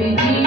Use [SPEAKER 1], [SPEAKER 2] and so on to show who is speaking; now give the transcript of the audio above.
[SPEAKER 1] You.